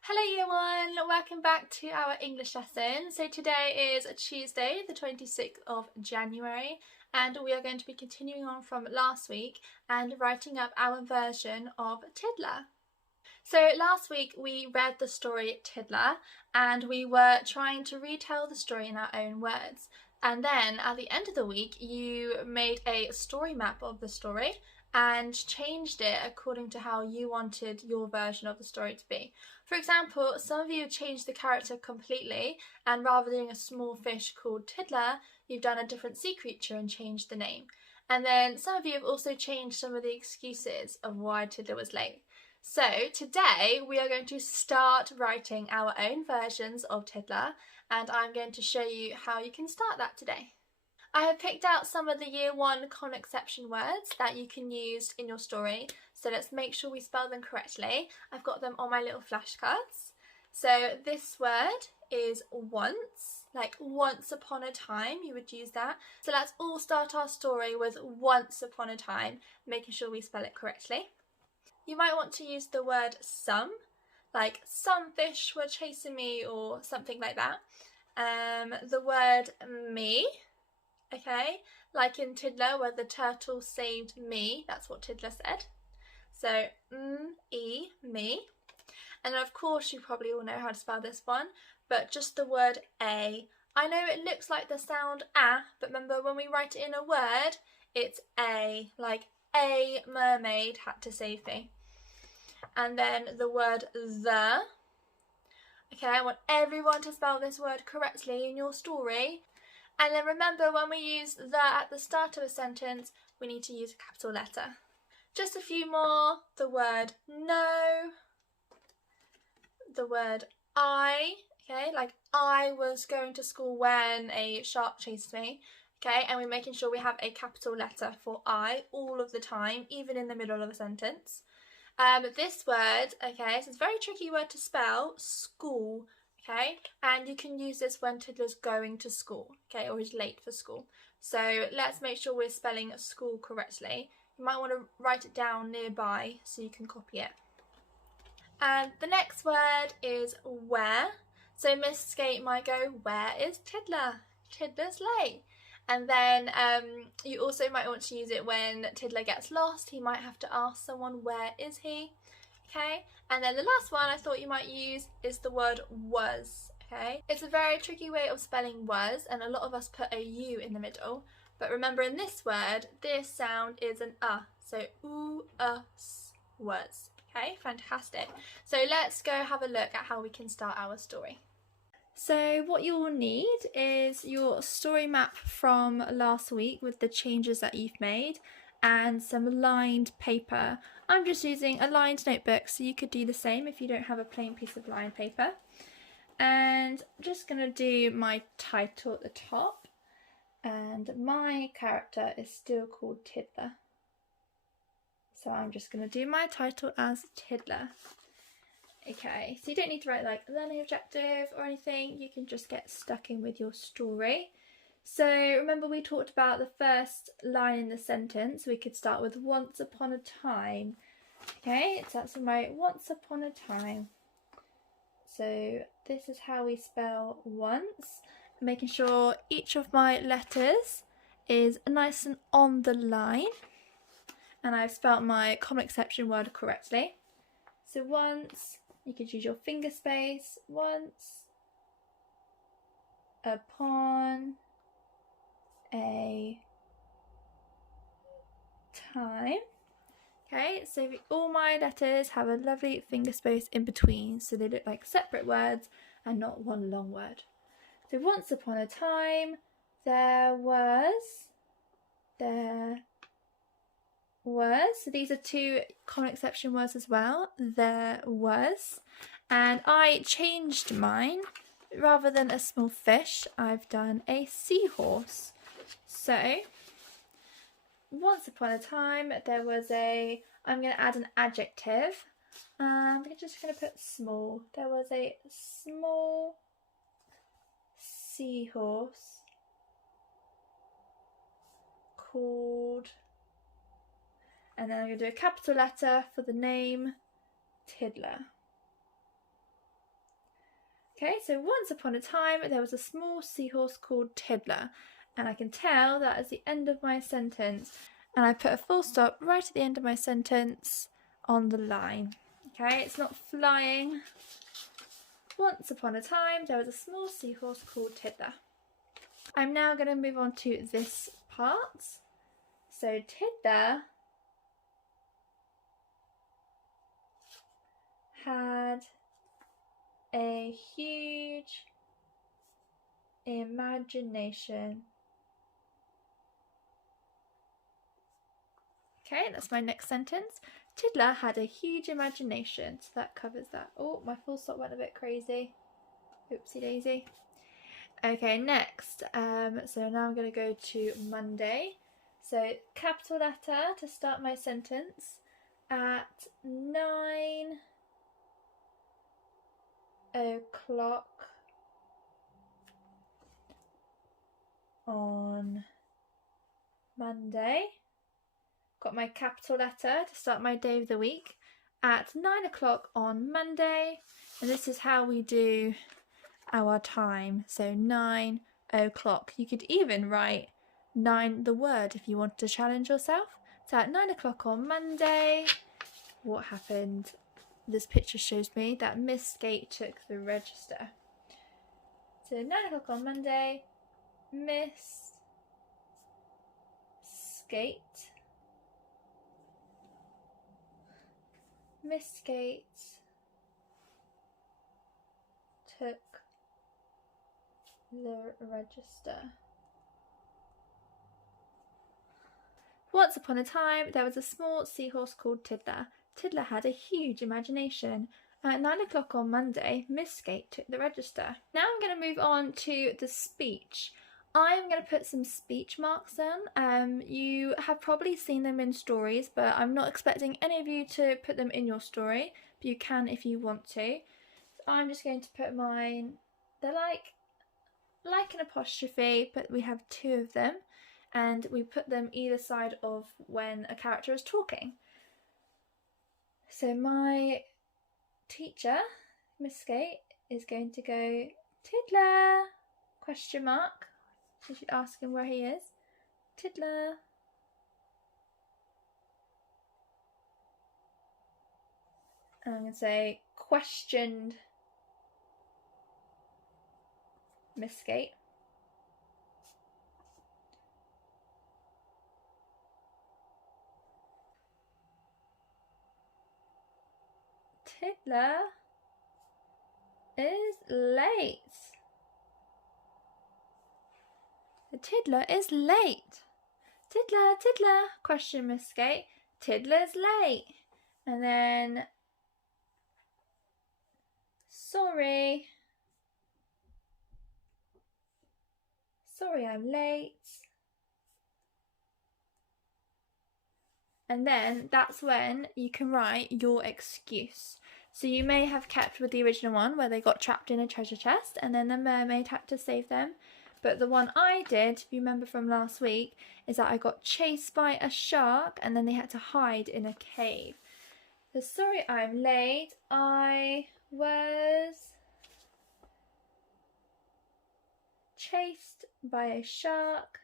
Hello Year 1, welcome back to our English lesson. So today is Tuesday the 26th of January and we are going to be continuing on from last week and writing up our version of Tiddler. So last week we read the story Tiddler and we were trying to retell the story in our own words. And then at the end of the week you made a story map of the story and changed it according to how you wanted your version of the story to be. For example, some of you changed the character completely and rather than doing a small fish called Tiddler, you've done a different sea creature and changed the name. And then some of you have also changed some of the excuses of why Tiddler was late. So today we are going to start writing our own versions of Tiddler and I'm going to show you how you can start that today. I have picked out some of the Year 1 common exception words that you can use in your story, so let's make sure we spell them correctly. I've got them on my little flashcards. So this word is once, like once upon a time, you would use that. So let's all start our story with once upon a time, making sure we spell it correctly. You might want to use the word some, like some fish were chasing me or something like that. The word me. Okay, like in Tiddler where the turtle saved me, that's what Tiddler said. So, me. And of course you probably all know how to spell this one, but just the word a. I know it looks like the sound a, but remember when we write it in a word, it's a, like a mermaid had to save me. And then the word the. Okay, I want everyone to spell this word correctly in your story. And then remember, when we use the at the start of a sentence, we need to use a capital letter. Just a few more. The word no. The word I. Okay, like I was going to school when a shark chased me. Okay, and we're making sure we have a capital letter for I all of the time, even in the middle of a sentence. This word, okay, so it's a very tricky word to spell, school. Okay, and you can use this when Tiddler's going to school, okay, or is late for school. So let's make sure we're spelling school correctly. You might want to write it down nearby so you can copy it. And the next word is where. So Miss Skate might go, where is Tiddler? Tiddler's late. And then you also might want to use it when Tiddler gets lost. He might have to ask someone, where is he? Okay, and then the last one I thought you might use is the word was. Okay, it's a very tricky way of spelling was, and a lot of us put a U in the middle. But remember, in this word, this sound is an so was. Okay, fantastic. So let's go have a look at how we can start our story. So what you will need is your story map from last week with the changes that you've made and some lined paper. I'm just using a lined notebook, so you could do the same if you don't have a plain piece of lined paper. And I'm just going to do my title at the top, and my character is still called Tiddler. So I'm just going to do my title as Tiddler. Okay, so you don't need to write like learning objective or anything, you can just get stuck in with your story. So remember we talked about the first line in the sentence, we could start with once upon a time. Okay, so that's my once upon a time. So this is how we spell once, making sure each of my letters is nice and on the line. And I've spelt my common exception word correctly. So once, you could use your finger space, once upon a time. Okay, so all my letters have a lovely finger space in between, so they look like separate words and not one long word. So once upon a time, there was, so these are two common exception words as well, there was, and I changed mine. Rather than a small fish, I've done a seahorse. So, once upon a time, there was a, I'm going to add an adjective. I'm just going to put small. There was a small seahorse called, and then I'm going to do a capital letter for the name, Tiddler. Okay, so once upon a time there was a small seahorse called Tiddler, and I can tell that is the end of my sentence, and I put a full stop right at the end of my sentence on the line. Okay, it's not flying. Once upon a time there was a small seahorse called Tiddler. I'm now going to move on to this part. So Tiddler had a huge imagination. Okay, that's my next sentence. Tiddler had a huge imagination. So that covers that. Oh, my full stop went a bit crazy. Oopsie daisy. Okay, next. So now I'm going to go to Monday. So capital letter to start my sentence. At 9 o'clock on Monday. Got my capital letter to start my day of the week. At 9 o'clock on Monday. And this is how we do our time. So 9 o'clock. You could even write 9 the word if you wanted to challenge yourself. So at 9 o'clock on Monday, what happened? This picture shows me that Miss Skate took the register. So 9 o'clock on Monday, Miss Skate took the register. Once upon a time, there was a small seahorse called Tiddler. Tiddler had a huge imagination. At 9 o'clock on Monday, Miss Skate took the register. Now I'm going to move on to the speech. I'm going to put some speech marks in. You have probably seen them in stories, but I'm not expecting any of you to put them in your story, but you can if you want to. So I'm just going to put mine. They're like an apostrophe, but we have 2 of them, and we put them either side of when a character is talking. So my teacher, Miss Skate, is going to go, Tiddler, ? So she'd ask him where he is. Tiddler. And I'm going to say, questioned Miss Skate. Tiddler is late. The Tiddler is late. Tiddler, Tiddler, questioned Miss Skate. Tiddler's late. And then, sorry I'm late. And then that's when you can write your excuse. So you may have kept with the original one where they got trapped in a treasure chest and then the mermaid had to save them. But the one I did, if you remember from last week, is that I got chased by a shark and then they had to hide in a cave. So sorry I'm late. I was chased by a shark.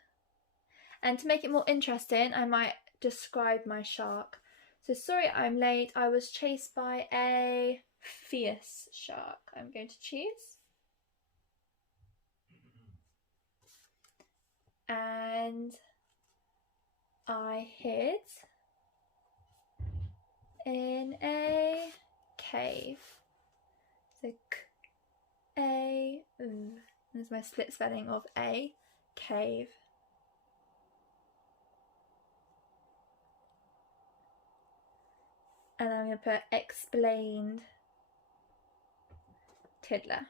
And to make it more interesting, I might describe my shark. So sorry I'm late. I was chased by a fierce shark. I'm going to choose. And I hid in a cave. So there's my split spelling of a cave. And I'm going to put explained Tiddler.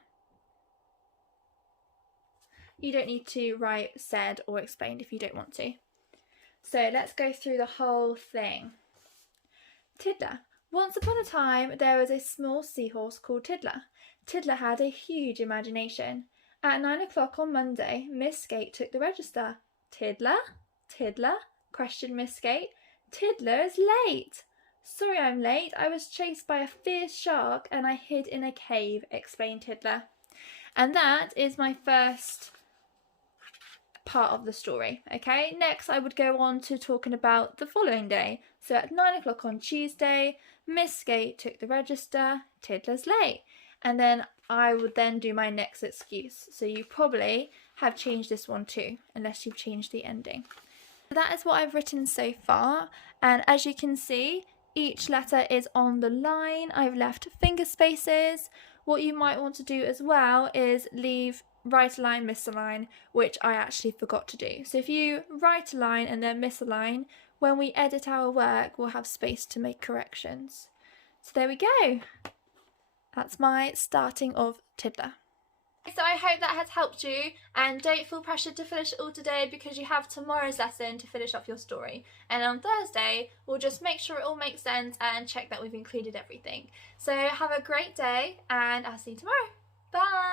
You don't need to write said or explained if you don't want to. So let's go through the whole thing. Tiddler. Once upon a time there was a small seahorse called Tiddler. Tiddler had a huge imagination. At 9 o'clock on Monday, Miss Skate took the register. Tiddler? Tiddler? Questioned Miss Skate. Tiddler is late. Sorry I'm late. I was chased by a fierce shark and I hid in a cave, explained Tiddler. And that is my first part of the story. Okay, next I would go on to talking about the following day. So at 9 o'clock on Tuesday, Miss Skate took the register, Tiddler's late. And then I would then do my next excuse. So you probably have changed this one too, unless you've changed the ending. That is what I've written so far, and as you can see, each letter is on the line. I've left finger spaces. What you might want to do as well is write a line, miss a line, which I actually forgot to do. So if you write a line and then miss a line, when we edit our work, we'll have space to make corrections. So there we go. That's my starting of Tiddler. So I hope that has helped you, and don't feel pressured to finish it all today because you have tomorrow's lesson to finish off your story. And on Thursday, we'll just make sure it all makes sense and check that we've included everything. So have a great day, and I'll see you tomorrow. Bye!